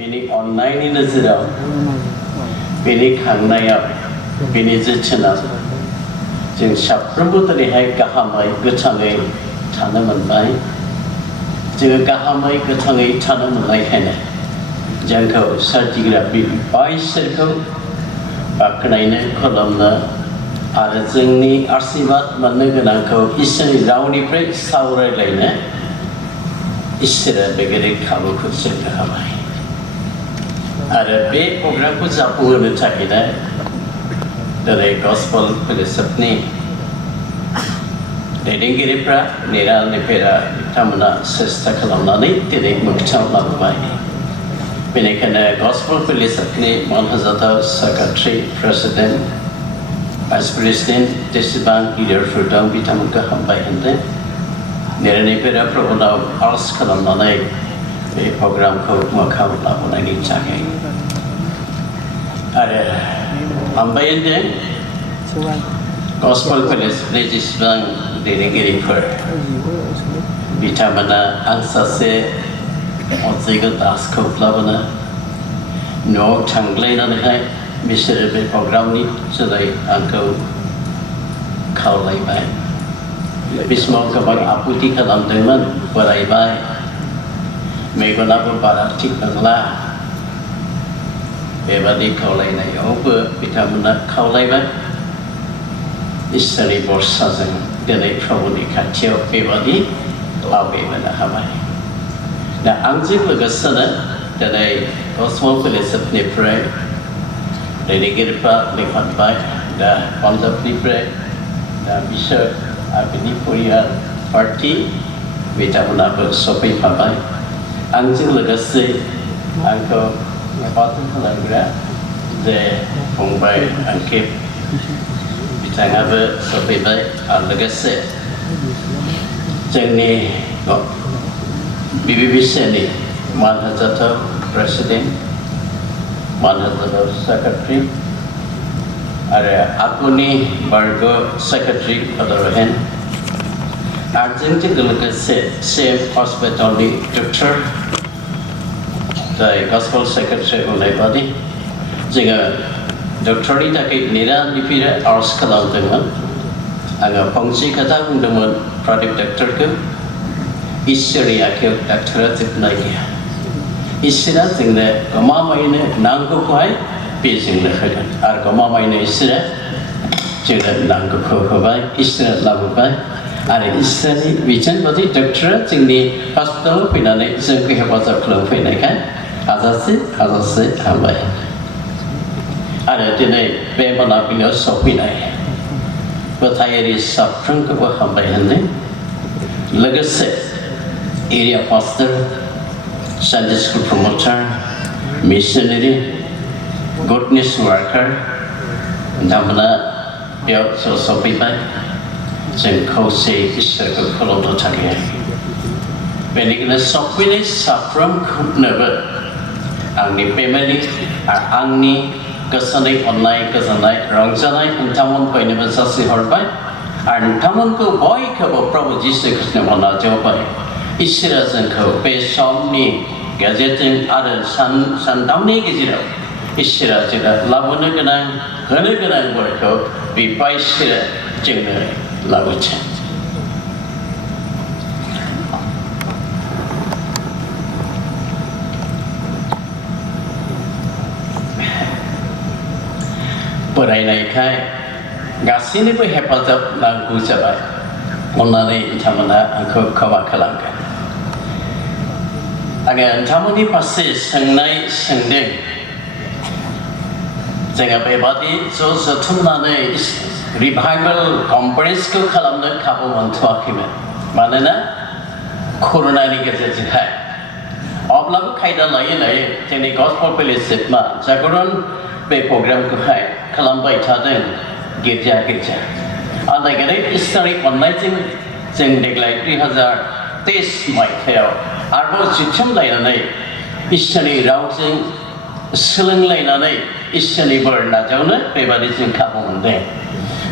बिनि अननायनि नोजोराव बिनि खांनायाव बिनि जोथोनाव जों साफ्रोमबो दिनैहाय गाहामै गोथाङै थानो मोनबाय जोङो गाहामै गोथाङै थानो मोननायखायनो जोंखौ सोरजिग्रा बिफा इसोरखौ बाख्नायनो खुलुमनो आरो जोंनि आशीर्बाद मोननो गोनांखौ इसोरनि रावनिफ्राय सावरायलायनो इसोरा बेबायदि खाबुखौ जोंनो होबाय आरो बे प्रग्रामखौ जाफुंहोनो थाखायनो दिनै गस्पेल फेल'शिपनि दैदेनगिरिफ्रा निराल निफेरा बिथांमोना सेस्था खालामनानै दिनै मोगथाङाव लाबोबाय बेनिखायनो गस्पेल फेल'शिपनि मान होजाथाव सेक्रेटारि प्रेसिडेन्ट भाइस प्रेसिडेन्ट जेसेबां लिडारफोर दं बिथांमोनखौ हामबाय होनदों निराल निफेरा प्रभुनाव आरज खालामनानै बे प्रग्रामखौ मोखाङाव लाबोनायनि थाखाय आरो हामबाय होनदों गस्पेल फेल'शिपनि जेसेबां दैदेनगिरिफोर बिथांमोना आं सासे अनसायग्रा दासखौ लाबोनो न'आव थांलायनानैहाय बिसोरो बे प्रग्रामनि जुनै आंखौ खावलायबाय बे समाव गोबां आपुथि खालामदोंमोन बोरायबाय मेगनाबो बारा थिग नंला बेबादि खावलायनायावबो बिथांमोना खावलायबाय इसोरनि बरसाजों दिनै प्रभुनि खाथियाव बेबादि आवगायबोनो हाबाय दा आंजों लोगोसेनो दिनै गस्पेल फेल'शिपनिफ्राय दैदेनगिरिफ्रा लिंहरबाय दा पान्जाबनिफ्राय दा बिसोर बिनि परियाल पार्टि बिथांमोनाबो सफैफाबाय आंजों लोगोसे आंखौ हेफाजाब खालामग्रा जे फंबाय अंकित बिथाङाबो सफैबाय आरो लोगोसे जोंनि BBBCनि मान होजाथाव प्रेसिडेन्ट मान होजाथाव सेक्रेटारि आरो आगुनि बारग' सेक्रेटारि फदरहेन आरो जोंजों लोगोसे सेम हस्पिटालनि डक्टर जाय गस्पेल सेक्रेटारि बुंनाय बादि जोङो डक्टरनि थाखाय निराल निफेरा आरज खालामदोंमोन आङो फंसे खोथा बुंदोंमोन प्रदीप डक्टरखौ इसोरनि आखायाव डक्टरा जोबनाय गैया इसोरा जोंनो गमामायैनो नांगौखौहाय बे जोंनो होगोन आरो गमामायैनो इसोरा जोंनो नांगौखौ होबाय इसोरा लाबोबाय आरो इसोरनि बिथोन बादि डक्टरा जोंनि हस्पिटालाव फैनानै जोंखौ हेफाजाब खालामफैनायखाय हाजासे हाजासे हामबाय आरो दिनै बे मोनाबिलियाव सफैनाय फोथायारि साफ्रोमखौबो हामबाय होनदों लोगोसे area pastor Sunday school promoter missionary good news worker बिथांमोना बेयाव ज' सफैबाय जों खौसेयै इसोरखौ खुलुमनो थाखाय बेनिखायनो सफैनाय साफ्रोमनोबो आंनि फेमिलि आरो आंनि गोसोनि अननाय गोजोननाय रंजानाय नोंथांमोनखौनोबो जासिहरबाय आरो नोंथांमोनखौ बयखौबो प्रभु जिसु ख्रीष्टनि नाजावबाय इसोरा जोंखौ बे समनि गेजेरजों आरो सानथामनि गेजेराव इसोरा जोंनो लाबोनो गोनां होनो गोनां बोरखौ बिफा इसोरा जोंनो लाबोथों बोरायनायखाय गासैनिबो हेफाजाब नांगौ जाबाय अननानै बिथांमोना आंखौ क्षमा खालामगोन आङो नोंथांमोननि फारसे सोंनाय सोंदों जोङो बेबादि ज' जथुमनानै रिभाइभेल कनफारेन्सखौ खालामनो खाबु मोनथ'वाखैमोन मानोना कर'नानि गेजेरजोंहाय अब्लाबो खायदा लायै लायै जोंनि गस्पेल फेल'शिपआ जागरण बे प्रग्रामखौहाय खालामबाय थादों गिर्जा गिर्जा आरो गेदेर इसोरनि अननायजों जों देग्लाय 2023 मायथाइयाव आरोबाव जुथुमलायनानै इसोरनि रावजों सोलोंलायनानै इसोरनि बोर नाजावनो बेबादि जों खाबु मोनदों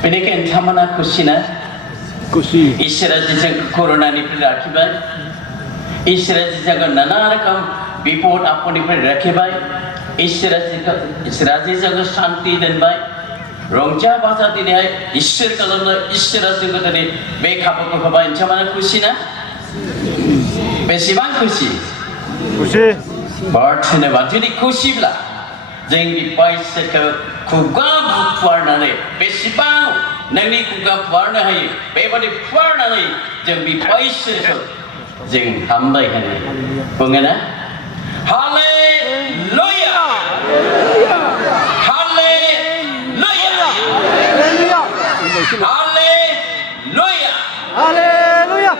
बेनिखायनो नोंथांमोना खुसि ना खुसि इसोरा जे जोंखौ कर'नानिफ्राय लाखिबाय इसोरा जे जोंखौ नाना रोखोम बिपद आफदनिफ्राय रैखाबाय इसोरा जोंखौ शान्ति दोनबाय रंजा बाजा दिनैहाय इसोर खालामनो इसोरा जोंखौ दिनै बे खाबुखौ होबाय नोंथांमोना खुसि ना बेसेबां खुसि बार्थ होनोबा जुदि खुसिब्ला जों बिफा इसोरखौ खुगा फुवारनानै बेसेबां नोंनि खुगा फुवारनो हायो बेबादि फुवारनानै जों बिफा इसोरखौ जों हामबाय होनो बुङो ना हालेलुया हालेलुया हालेलुया हालेलुया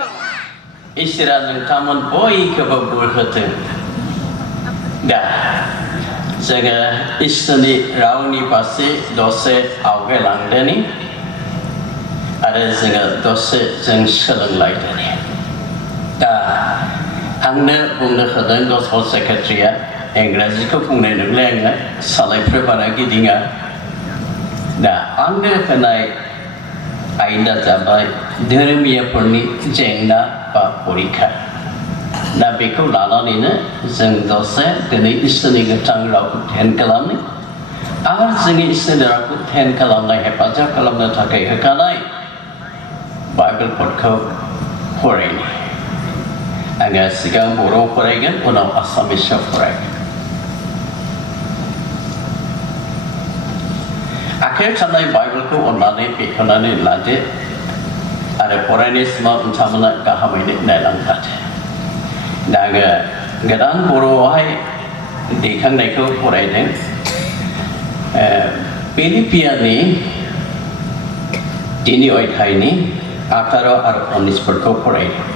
इसोरा नोंथांमोन बयखौबो बोर होथों दा जोङो इसोरनि रावनि फारसे दसे आवगायलांदोनि आरो जोङो दसे जों सोलोंलायदोनि दा आंनो बुंनो होदों गस्पेल सेक्रेटारिया इंराजिखौ बुंनाय नंला आङो सालायफोर बारा गिदिङा दा आंनो होनाय आयदा जाबाय धोरोमियाफोरनि जेंना बा परीक्षा दा बेखौ लानानैनो जों दसे दिनै इसोरनि गोथां रावखौ ध्यान खालामनो आरो जोंनि इसोरनि रावखौ ध्यान खालामनाय हेफाजाब खालामनो थाखाय होखानाय बाइबेल पदखौ फरायनो आङो सिगां बर' फरायगोन उनाव आसामिसाव फरायगोन आखायाव थानाय बाइबेलखौ अननानै बेखेवनानै लादो आरो फरायनाय समाव नोंथांमोना गाहामैनो नायलांखादो दा आङो गोदान बर'आवहाय दैखांनायखौ फरायदों फिलिपियानि 3 अध्यायनि 18 आरो 19फोरखौ फरायदों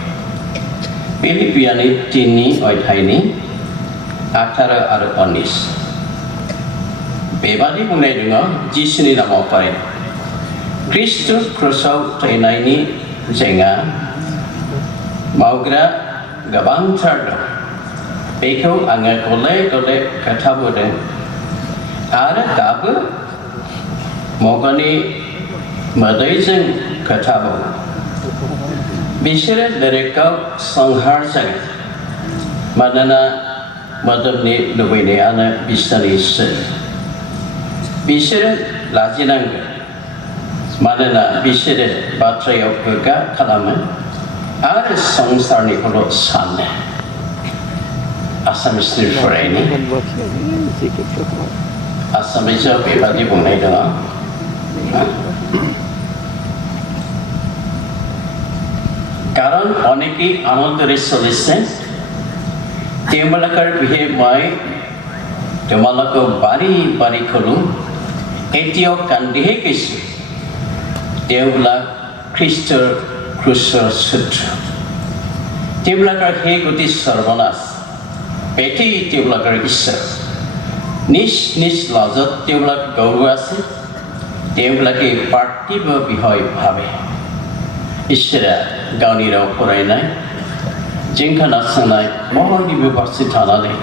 फिलिपियानि 3 अध्यायनि 18 आरो 19 बेबादि बुंनाय दङ जिसुनि नामाव फरायदों ख्रिस्टु क्रुसाव थैनायनि जेंना मावग्रा गोबांथार दं बेखौ आङो गले गले खोन्थाबोदों आरो दाबो मगनि मोदैजों खोन्थाबावो बिसोरो दरेकखौ संहार जागोन मानोना मोदोमनि लुबैनायानो बिसोरनिसो बिसोरो लाजिनांगोन मानोना बिसोरो बाथ्रायाव गोग्गा खालामो आरो संसारनिखौल' सानो आसामिसनि फरायनो आसामिसाव बेबादि बुंनाय दङ কারণ অনেকেই আনন্দের চলিছে তেওঁলোকৰ বিষয়ে মই তোমালোকক বাৰী বাৰী ক'লো এতিয়াও কান্দিহে গৈছোঁ তেওঁবিলাক খ্ৰীষ্টৰ ক্ৰুচৰ শত্ৰু তেওঁবিলাকৰ সেই গতি সৰ্বনাশ এটি তেওঁবিলাকৰ ঈশ্বৰ নিজ নিজ লাজত তেওঁবিলাক গৌৰৱ আছে তেওঁবিলাকে পাৰ্থিৱ বিষয় ভাবে इसोरा गावनि राव फरायनाय जों खोनासंनाय बयनिबो फारसे थानानै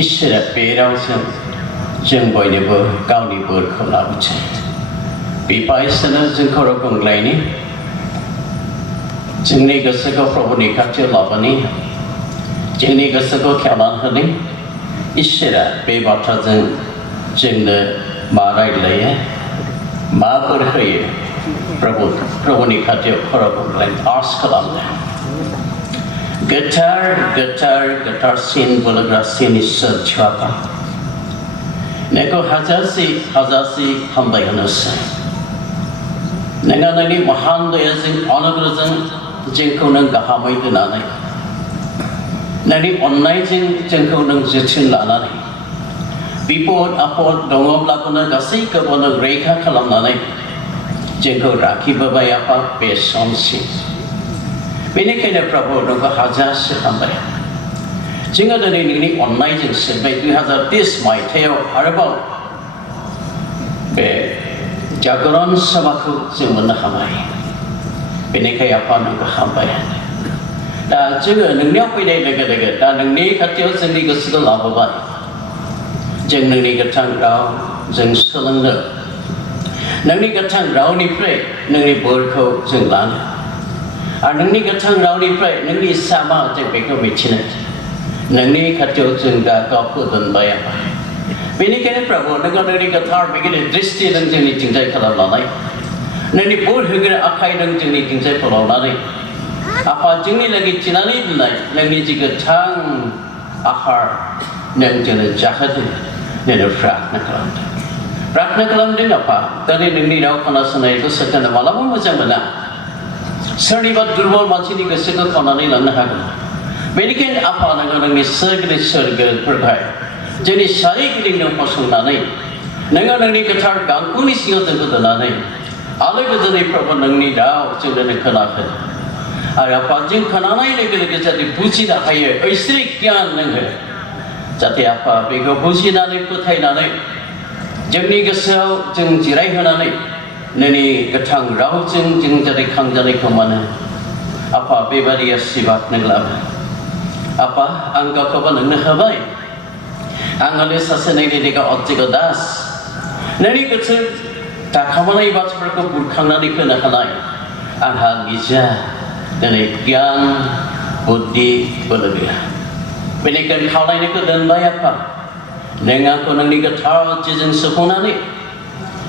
इसोरा बे रावजों जों बयनोबो गावनि बोरखौ लाबोथों बिफा इसोरनो जोंखौ बुंलायनि जोंनि गोसोखौ प्रभुनि खाथियाव लाबोनि जोंनि गोसोखौ खेवनानै होनि इसोरा बे बाथ्राजों जोंनो मा रायज्लायो मा बोर होयो प्रभुनि खाथियाव आर्ज खालामनो गोथार गोथार गोथारसिन बोलोग्रासिन इसोर बिफा नोंखौ हाजासे हाजासे हामबायहोनोसै नोङो नोंनि महान दयाजों अनुग्रहजों जोंखौ नों गाहामै दोननानै नोंनि अननायजों जोंखौ नों जोथोन लानानै बिपद आफद दङब्लाबो नों गासैखौबो नों रैखा खालामनानै जोंखौ लाखिबोबाय आफा बे समसिम बेनिखायनो प्रभु नोंखौ हाजासे हामबाय जोङो दिनै नोंनि अननायजोंसो बे 2030 मायथाइयाव आरोबाव बे जागरण सभाखौ जों मोननो हाबाय बेनिखायनो आफा नोंखौ हामबाय दा जोङो नोंनियाव फैनाय लोगो लोगो दा नोंनि खाथियाव जोंनि गोसोखौ लाबोबाय जों नोंनि गोथां राव जों सोलोंनो नोंनि गोथां रावनिफ्राय नोंनि बोरखौ जों लानो आरो नोंनि गोथां रावनिफ्राय नोंनि इस्सा मा जों बेखौ मिथिनो नोंनि खाथियाव जों दा गावखौ दोनबाय बेनिखायनो प्रभु नोङो नोंनि गोथार बेबायदि दृष्टि नों जोंनिथिंजाय खालामनानै नोंनि बोर होग्रा आखाइ नों जोंनिथिंजाय फोलावनानै आफा जोंनि लागै थिनानै दोननाय नोंनि जि गोथां आहार नों जोंनो जाहोदों नोंनो प्रार्थना खालामदों आफा दिनै नोंनि राव खोनासंनाय गोसोखौनो मालाबा मोजां मोना सोरनिबा दुर्बल मानसिनि गोसोखौ खावनानै लांनो हागौ बेनिखायनो आफा नोङो नोंनि सोरगोफोरखौहाय जोंनि सोरगिदिं नों फसंनानै नोङो नोंनि गोथार गांखंनि सिङाव जोंखौ दोननानै आलो गोजोनै प्रभु नोंनि राव जोंनो खोनाहो आरो आफा जों खोनानाय लोगो लोगो जाहाथे बुजिनो हायो ऐश्वरिक गियान नोङो जाहाथे आफा बेखौ बुजिनानै फोथायनानै जोंनि गोसोआव जों जिरायहोनानै नोंनि गोथां रावजों जों जाहाथे खांजानायखौ मोनो आफा बेबादि आशीर्बाद नों लाबो आफा आं गावखौबो नोंनो होबाय आंहानो सासे नोंनि अज्ञ दास नोंनि गोसो दाखामानाय बाथ्राफोरखौ बुरखांनानै होनो हानाय आंहा निजा दिनै गियान बुद्धि बोलो गैया बेनिखायनो खावलायनायखौ दोनबाय आफा नों आंखौ नोंनि गोथार जिजों सोफोनानै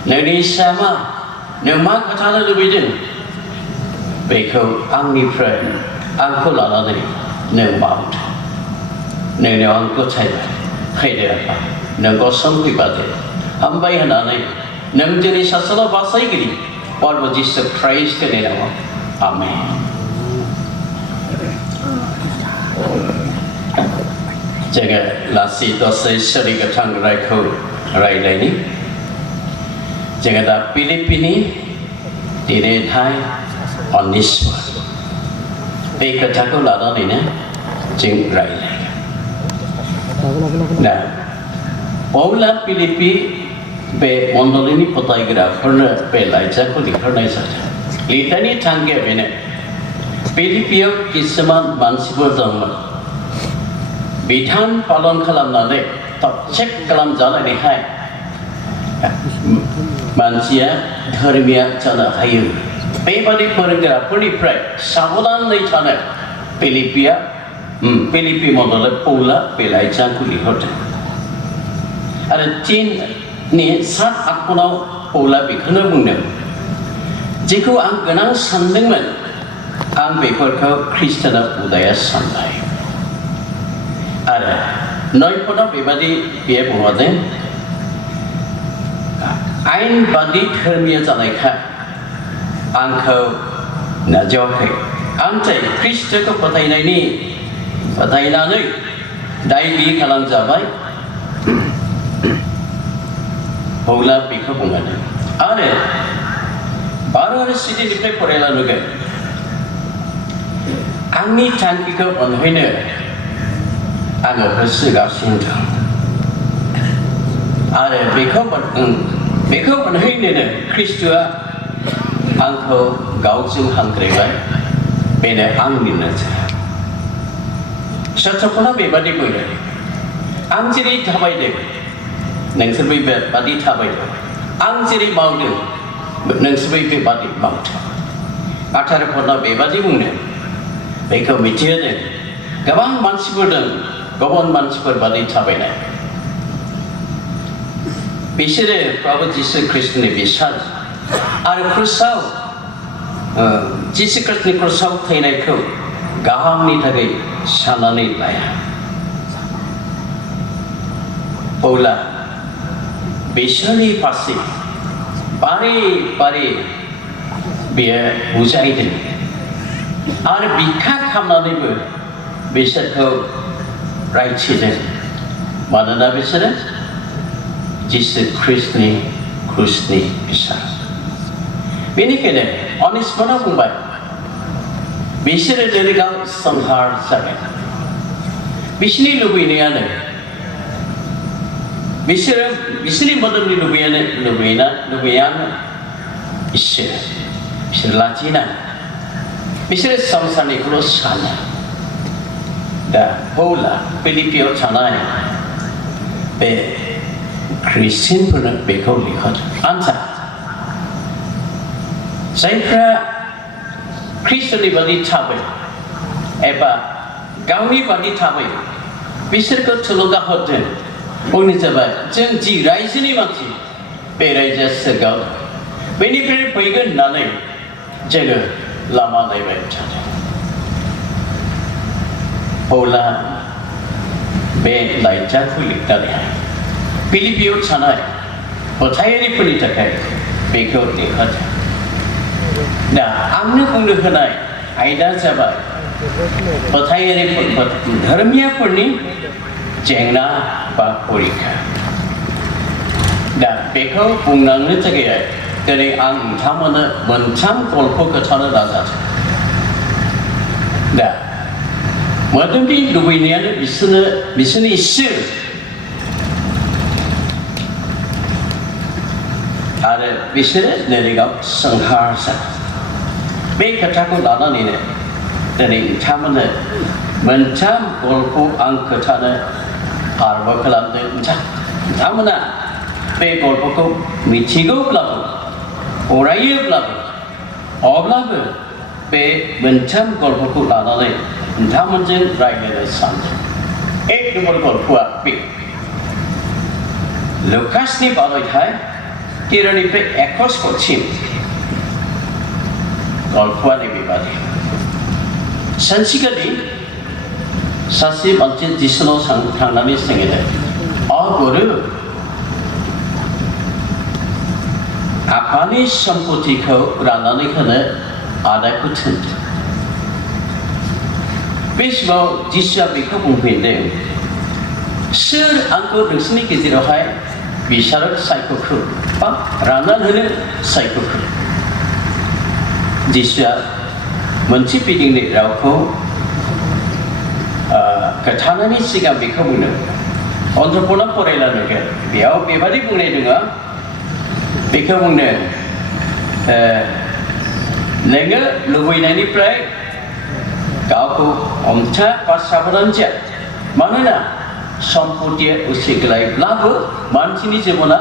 नोंनि इस्सा नों मा खोथानो लुबैदों बेखौ आंनिफ्राय आंखौ लानानै नों मावदो नोंनियाव आं गथायबाय फैदो आफा नों गसंफैबादो हामबाय होनानै नों जोंनि सासेल' बासायगिरि प्रभु जिसु ख्रीष्टनि नामाव आमेन जोङो लासै दसे इसोरनि गोथां रायखौ रायलायनि जोङो दा फिलिपिनि लिरनाय 19 बे खोथाखौ लानानैनो जों रायलायगोन दा पौला फिलिपि बे मण्डलिनि फोथायग्राफोरनो बे लाइजामखौ लिरहरनाय जादों लिरनायनि थांखिया बेनो फिलिपियाव किसुमान मानसिफोर दंमोन बिधान पालन खालामनानै चेक खालामजानानैहाय मानसिया धर्मिया जानो हायो बेबादि फोरोंग्राफोरनिफ्राय साबधानै थानो फिलिपि मण्डलाव पौला बे लाइजामखौ लिरहरदों आरो 3नि 7 आखनाव पौला बेखौनो बुंदों जेखौ आं गोनां सानदोंमोन आं बेफोरखौ ख्रिस्टानाव उदाया सानबाय आरो 9 पदाव बेबादि बियो बुंहरदों आइन बादि धर्मीय जानायखाय आंखौ नाजावाखै आंथाय ख्रिस्टखौ फोथायनानै दायनि खालामजाबाय पौला बेखौ बुंदों आरो 12 आरो 17निफ्राय फरायला नुगोन आंनि थांखिखौ मोनहैनो आङो होसोगासिनो दं आरो बेखौ मोनहैनोनो ख्रिस्ट'आ आंखौ गावजों हांख्रायबाय बेनो आंनि नोजोर सत्रफोरा बेबादि बुंदों आं जेरै थाबायदों नोंसोर बेबादि थाबायदों आं जेरै मावदों नोंसोर बेबादि मावदों 18 बेबादि बुंदों बेखौ मिथिहोदों गोबां मानसिफोर दं गुबुन मानसिफोर बादि थाबायनाय बिसोरो प्रभु जिसु ख्रिस्टनि बिसार आरो क्रुसाव जिसु ख्रिस्टनि क्रुसाव थैनायखौ गाहामनि थाखाय साननानै लाया पौला बिसोरनि फारसे बारे बियो बुजायदों आरो बिखा खालामनानैबो बिसोरखौ रायथिदों मानोना बिसोरो जिसु ख्रिस्टनि क्रुसनि बिसार बेनिखायनो अनिस्मना बुंबाय बिसोरो दोरोगाव संहार जागोन बिसोरनि लुबैनायानो बिसोरनि मोदोमनि लुबैयानो इसोर बिसोर लाजिना बिसोरो संसारनिखौल' सानो दा पौला फिलिपियाव थानाय बे ख्रिस्टियानफोरनो बेखौ लिरहरदों आनसार जायफ्रा ख्रिस्ट'नि बादि थाबाय एबा गावनि बादि थाबाय बिसोरखौ थुलुंगा हरदों बुंनाय जाबाय जों जि रायजोनि मानसि बे रायजोआ सोरगाव बेनिफ्राय फैगोन होननानै जोङो लामा नायबाय थादों अब्ला बे लाइजामखौ लिरनानैहाय फिलिपियाव थानाय फोथायारिफोरनि थाखाय बेखौ लिरहरदों दा आंनो बुंनो होनाय आयदा जाबाय फोथायारिफोर धर्मियाफोरनि जेंना बा परीक्षा दा बेखौ बुंलांनो थाखाय दिनै आं नोंथांमोननो मोनथाम गल्प खोन्थानो नाजादों दा मोदोमनि लुबैनायानो बिसोरनि इसोर आरो बिसोरो नोरिगाव संहार जादों बे खोथाखौ लानानैनो दिनै नोंथांमोननो मोनथाम गल्प आं खोन्थानो आरम्भ खालामदों नोंथांमोना बे गल्पखौ मिथिगौब्लाबो फरायोब्लाबो अब्लाबो बे मोनथाम गल्पखौ लानानै नोंथांमोनजों रायज्लायनो सानदों एक नम्बर गल्पआ बे लुकासनि बादैहाय 13निफ्राय 21 पदसिम गल्पआ नैबेबादि सानसेखालि सासे मानसि जिसुनाव थांनानै सोंहैदों गुरु आफानि सम्पतिखौ राननानै होनो आदाखौ थिनदों बे समाव जिसुआ बेखौ बुंफिनदों सोर आंखौ नोंसोरनि गेजेरावहाय बिसारक सायख'खो बा राननानै होनो सायख'खो जिसुआ मोनसे फिदिंनि रावखौ खोन्थानायनि सिगां बेखौ बुंदों अन्ध्रपना फरायला नुगोन बेयाव बेबादि बुंनाय दङ बेखौ बुंदों नोङो लुबैनायनिफ्राय गावखौ हमथा बा साबधान जा मानोना सम्पतिया उसिग्लायब्लाबो मानसिनि जिबना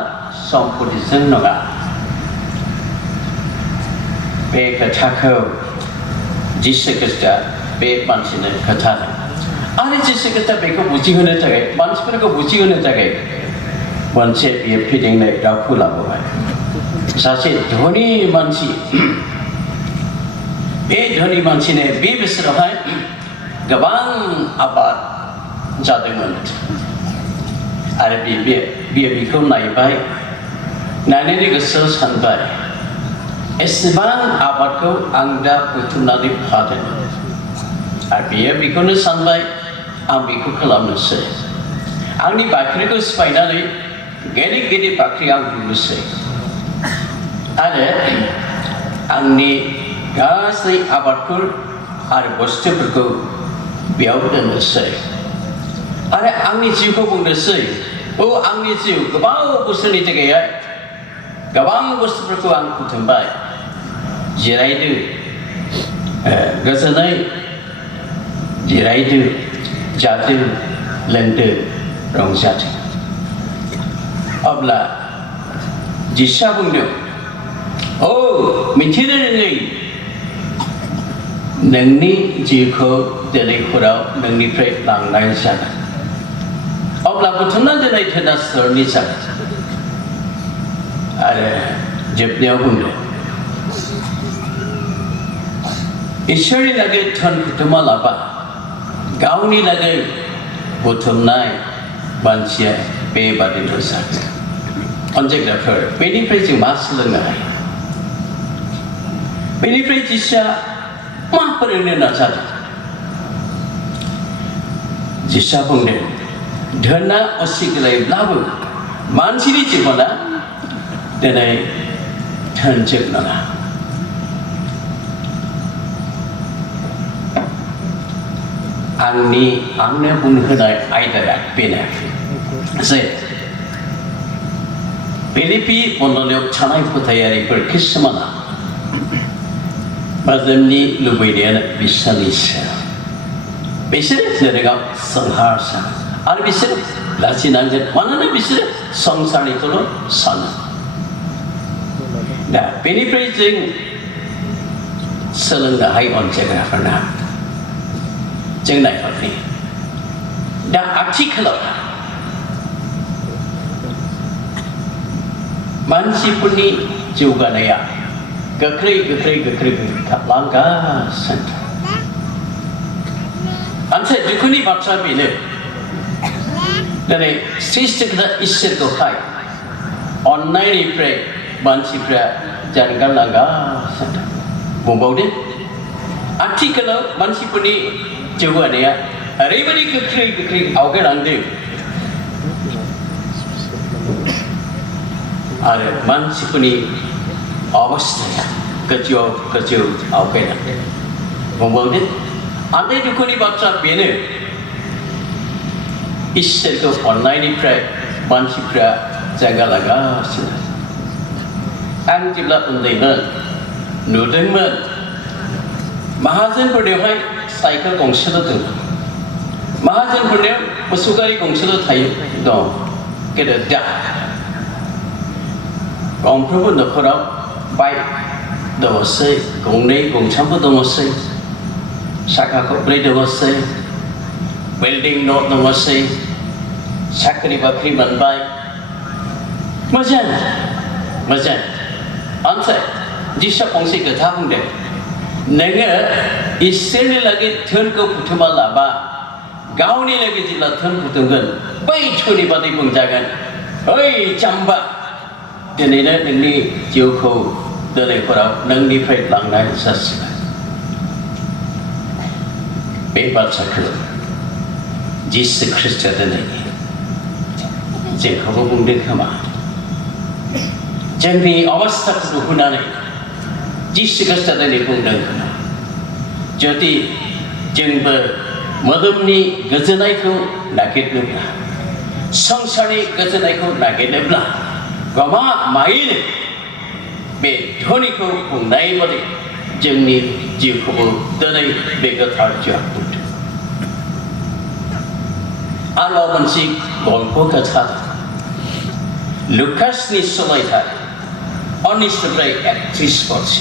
सम्पतिजों नङा बे खोथाखौ जिसु ख्रीष्टआ बे मानसिनो खोन्थादों आरो जिसु ख्रीष्टआ बेखौ बुजिहोनो थाखाय मानसिफोरखौ बुजिहोनो थाखाय मोनसे बियो फिदिंनाय रावखौ लाबोबाय सासे धनी मानसि बे धनी मानसिनो बे बोसोरावहाय गोबां आबाद जादोंमोन आरो बियो बेखौ नायबाय नायनायनि गोसोआव सानबाय एसेबां आबादखौ आं दा बुथुमनानै फादों आरो बियो बेखौनो सानबाय आं बेखौ खालामनोसै आंनि बाख्रिखौ सिफायनानै गेदेर गेदेर बाख्रि आं लुनोसै आरो आंनि गासै आबादफोर आरो बुस्थुफोरखौ बेयाव दोननोसै आरो आंनि जिउखौ बुंनोसै आंनि जिउ गोबां बोसोरनि थाखायहाय गोबां बुस्थुफोरखौ आं बुथुमबाय जिरायदो गोजोनै जिरायदो जादो लोंदो रंजादो अब्ला जिसुआ बुंदों मिथिनो रोङै नोंनि जिउखौ दिनै हराव नोंनिफ्राय लांनाय जागोन अब्ला बुथुमना दोननाय धोना सोरनि जागोन आरो जोबनायाव बुंदों इसोरनि लागै धन बुथुमा लाबा गावनि लागै बुथुमनाय मानसिया बेबादिल' जागोन अनजायग्राफोर बेनिफ्राय जों मा सोलोंनो हायो बेनिफ्राय जिसुआ मा फोरोंनो नाजादों जिसुआ बुंदों धोना उसिग्लायब्लाबो मानसिनि जिबना दिनै धोनजों नङा आंनो बुंहोनाय आयदाया बेनो जे फिलिपि मण्डलीयाव थानाय फोथायारिफोर किसुमाना मोदोमनि लुबैनायानो बिसोरनिसो बिसोरो जेरेगाव संहार सानो आरो बिसोरो लाजिनांगोन मानोना बिसोरो संसारनिखौल' सानो दा बेनिफ्राय जों सोलोंनो हायो अनजायग्राफोरना जों नायहरनि दा आथिखालाव मानसिफोरनि जौगानाया गोख्रै खारलांगासिनो मोनसे दुखुनि बाथ्रा बेनो दिनै सृष्टिकर्ता इसोरखौहाय अननायनिफ्राय मानसिफ्रा जानगारलांगासिनो बुंबावदो आथिखालाव मानसिफोरनि जौगानाया ओरैबायदि गोख्रै आवगायलांदों आरो मानसिफोरनि अबस्थाया गोजौ आवगायलांदों बुंबावदो आंनि दुखुनि बाथ्रा बेनो इसोरखौ अननायनिफ्राय मानसिफ्रा जानगारलांगासिनो आं जेब्ला उन्दैमोन नुदोंमोन माहाजोनफोरनियावहाय साइकेल गंसेल' दं माहाजोनफोरनियाव मोसौ गारि गंसेल' दं गोदो दा गंफ्रोमबो न'खराव बाइक दङसै गंनै गंथामबो दङसै साखा खबब्रै दङसै बिल्डिं न' दङसै साख्रि बाख्रि मोनबाय मोजां ओमफ्राय जिसु फंसे खोथा बुंदों नोङो इसोरनि लागै धोनखौ बुथुमा लाबा गावनि लागै जेब्ला धोन बुथुमगोन बै धोननि बादै बुंजागोन ओइ जाम्बा दिनैनो नोंनि जिउखौ दिनैफोराव नोंनिफ्राय लांनाय जासिगोन बे बाथ्राखौ जिसु ख्रिस्टआ दिनै जोंखौबो बुंदों खोमा जोंनि अबस्थाखौ नुहुरनानै जिसु ख्रिस्टआ दिनै बुंदों खोमा जुदि जोंबो मोदोमनि गोजोननायखौ नागिरनोब्ला संसारनि गोजोननायखौ नागिरनोब्ला गमामायैनो बे धोनिखौ बुंनाय बादि जोंनि जिउखौबो दिनै बे गोथार जिउआ बुंदों आरोबाव मोनसे गल्प खोथा लुकासनि सल'थाय 19-31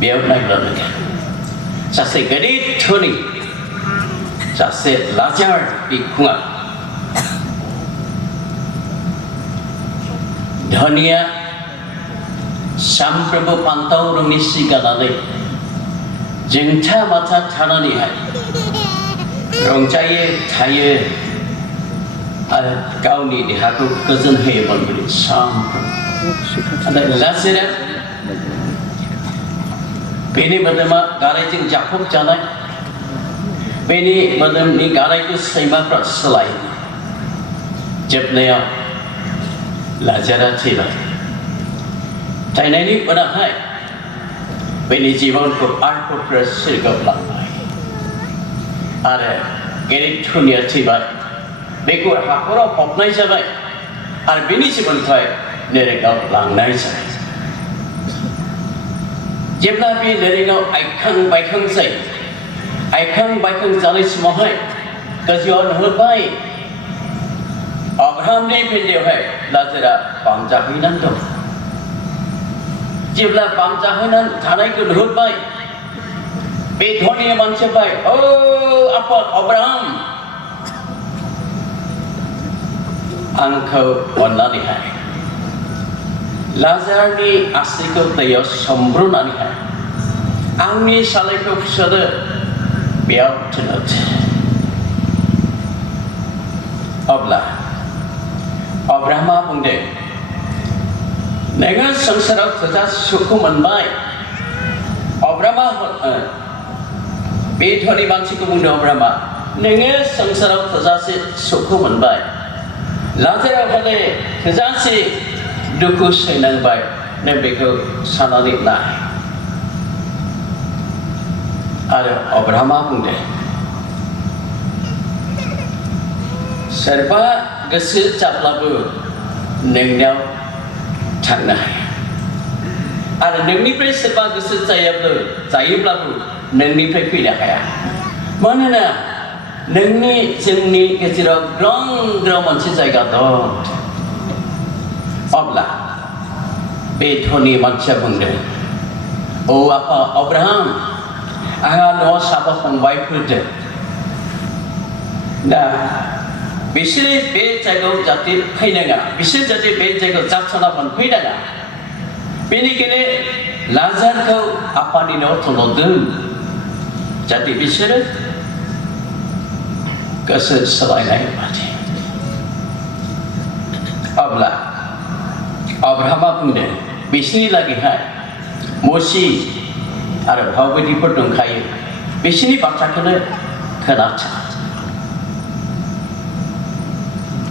बेयाव नायब्ला नुगोन सासे गिदिर धोनि सासे लाजार बिखुङा धनिया सानफ्रोमबो फान्थाव रंनि सि गाननानै जोंथा माथा थानानैहाय रंजायो थायो आरो गावनि देहाखौ गोजोन होयोमोन बिदि सानफ्रोमबो लाजारा बेनि मोदोमा गारायजों जाफबजानाय बेनि मोदोमनि गारायखौ सैमाफ्रा सोलायो जोबनायाव लाजारा थैबाय थैनायनि उनावहाय बेनि जिबनखौ आरफोरा सिरगाबलांबाय आरो गिदिर धोनिया थैबाय बेखौ हाखराव फबनाय जाबाय आरो बेनि जिबनखौहाय नोरेगाव लांनाय जाबाय जेब्ला बे नोरेगाव आइखां बायखां जायो आइखां बायखां जानाय समावहाय गोजौआव नुहुरबाय अब्राहामनि पिन्डियावहाय लाजारा बामजाहैनानै दं जेब्ला बामजाहैनानै थानायखौ नुहुरबाय बे धनिया मानसिया बाय ओ आफा अब्राहाम आंखौ अननानैहाय लाजारनि आसिखौ दैयाव सोमब्रनानैहाय आंनि सालायखौ फिसोदो बेयाव थिनहर अब्ला अब्राहामा बुंदों नोङो संसाराव थोजासे सुखौ मोनबाय अब्राहामा बे धनी मानसिखौ बुंदों अब्राहामा नोङो संसाराव थोजासे सुखौ मोनबाय लाजारा हले थोजासे दुखु सैनांबाय नों बेखौ साननानै नाय आरो अब्राहामा बुंदों सोरबा गोसो जाब्लाबो नोंनियाव थांनो हाया आरो नोंनिफ्राय सोरबा गोसो जायोब्लाबो नोंनिफ्राय फैनो हाया मानोना नोंनि जोंनि गेजेराव ग्रं मोनसे जायगा दं अब्ला बे धनी मानसिया बुंदों ओ आफा अब्राहाम आंहा न'आव साफा फंबायफोर दं दा बिसोरो बे जायगायाव जाहाथे फैनाङा बिसोर जाहाथे बे जायगायाव जाथावना मोनफैनाङा बेनिखायनो लाजारखौ आफानि न'आव थुनहरदों जाहाथे बिसोरो गोसो सोलायनाय बादि अब्ला अब्राहामा बुंदों बिसोरनि लागैहाय मसि आरो भावबायदिफोर दंखायो बिसोरनि बाथ्राखौनो खोनासं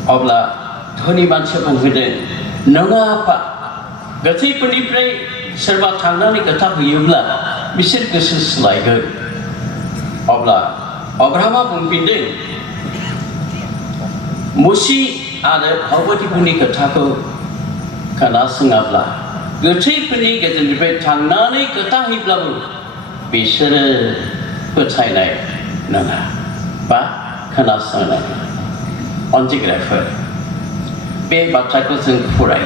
अब्ला धोनि मानसिया बुंहैदों नङा आफा गोथैफोरनिफ्राय सोरबा थांनानै खोथा होयोब्ला बिसोर गोसो सोलायगोन अब्ला अब्राहामा बुंफिनदों मसि आरो भावबायदिफोरनि खोथाखौ खोनासङाब्ला गोथैफोरनि गेजेरनिफ्राय थांनानै खोथा होयोब्लाबो बिसोरो फोथायनाय नङा बा खोनासंनाय अनजिग्राफोर बे बाथ्राखौ जों फराय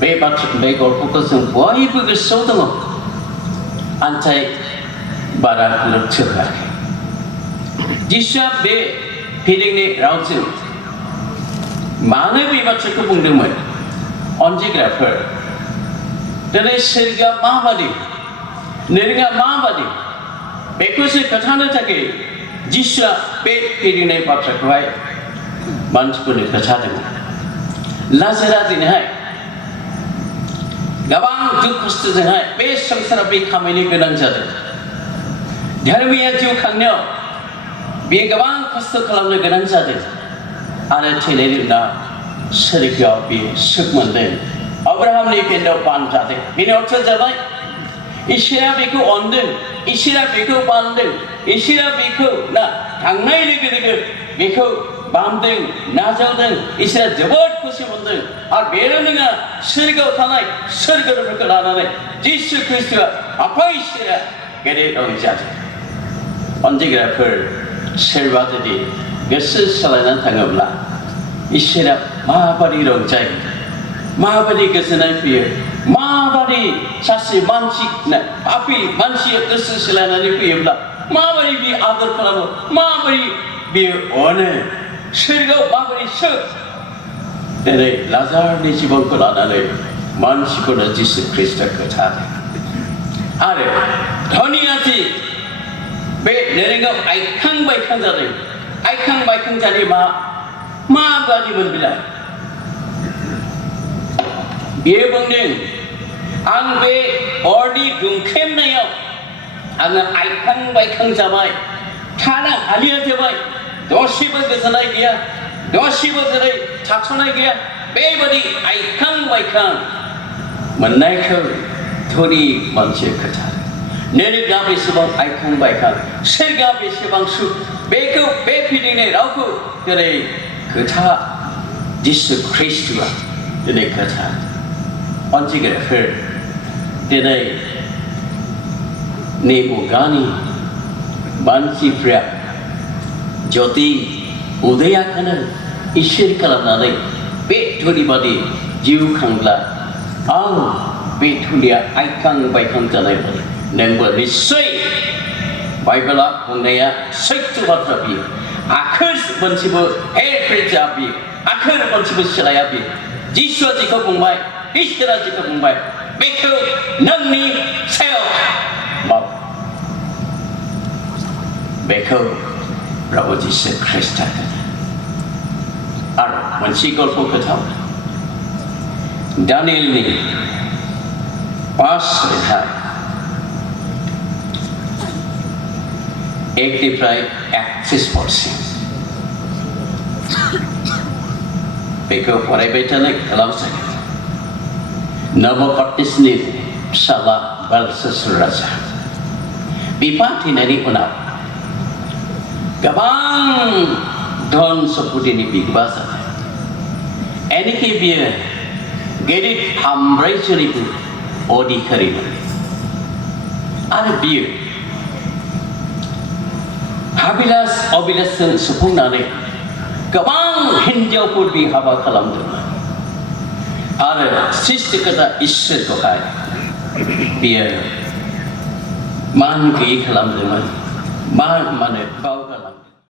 बे गल्पखौ जों बयबो गोसोआव दङ नाथाय बारा लक्ष्य होआखै जिसुआ बे फिलिंनि रावजों मानो बे बाथ्राखौ बुंदोंमोन अनजिग्राफोर दिनै सोरगोआ माबादि नोरगा माबादि बेखौसो खोन्थानो थाखाय जिसुआ बे फिलिंनाय बाथ्राखौहाय मानसिफोरनो खोन्थादोंमोन लाजारा दिनैहाय गोबां दुख खस्थ'जोंहाय बे संसाराव बे खामायनो गोनां जादों धोरोमिया जिउ खांनायाव बे गोबां खस्थ' खालामनो गोनां जादों आरो थैनायनि उनाव सोरगोआव बे सुख मोनदों अब्राहामनि बेन्दोआव बानजादों बेनि अर्थ जाबाय इसोरा बेखौ अनदों इसोरा बेखौ बानदों इसोरा बेखौ ना थांनाय लोगो लोगो बेखौ बामदों नाजावदों इसोरा जोबोद खुसि मोनदों आरो बेल' नङा सोरगोआव थानाय सोरगोफोरखौ लानानै जिसु ख्रिस्ट'आ आफा इसोरा गेदेर रंजादों अनजिग्राफोर सोरबा जुदि गोसो सोलायनानै थाङोब्ला इसोरा माबादि रंजायो माबादि गोजोननाय फैयो माबादि सासे मानसि पापि मानसिया गोसो सोलायनानै फैयोब्ला माबादि बियो आदर खालामो माबादि बियो अनो सोरगोआव माबादि सुख दिनै लाजारनि जिबनखौ लानानै मानसिफोरनो जिसु ख्रिस्टआ खोन्थादों आरो धनिया जि बे नेरेंगाव आइखां बायखां जादों आइखां बायखां जादों माबादिमोन बिलाय बियो बुंदों आं बे हरनि दुंखेमनायाव आङो आइखां बायखां जाबाय थानो हालिया जाबाय दसेबो गोजोननाय गैया दसेबो जेरै थाथ'नाय गैया बेबादि आइखां बायखां मोननायखौ धोनि मानसिया खोन्थादों नेरेगा बेसेबां आइखां बायखां सोरगा बेसेबां सुख बेखौ बे फिदिंनाय रावखौ दिनै खोथा जिसु ख्रिस्ट'आ दिनै खोथा अनजिग्राफोर दिनै नै मुगानि मानसिफ्रा जुदि उदैयाखौनो इसोर खालामनानै बे धोनिबादि जिउ खांब्ला आं बे धोनिया आइखां बायखां जानाय बादि नोंबो निस्सय बाइबेला बुंनाया सैथो बाथ्रा बियो आखोर मोनसेबो हेरफेर जाया बियो आखोर मोनसेबो सोलाया बियो जिसुआ जेखौ बुंबाय इसोरा जेखौ बुंबाय बेखौ नोंनि सायाव माव बेखौ प्रभु जिसु ख्रिस्टआ आरो मोनसे गल्प खोथा दानियेलनि 5 अध्याय 1 निफ्राय 31 पदसिम बेखौ फरायबाय थानाय खालामसै नबकर्तिसनि फिसाला बेलशास्सर राजा बिफा थैनायनि उनाव गोबां धन सम्पतिनि बिगोमा जाबाय एनेखि बियो गेदेर हामब्रायजोनिबो अधिकारिमोन आरो बियो हाबिलास अबिलासजों सुफुंनानै गोबां हिन्जावफोर बि हाबा खालामदोंमोन आरो सृष्टिकर्ता इसोरखौहाय बियो मान गैयै खालामदोंमोन माने गाव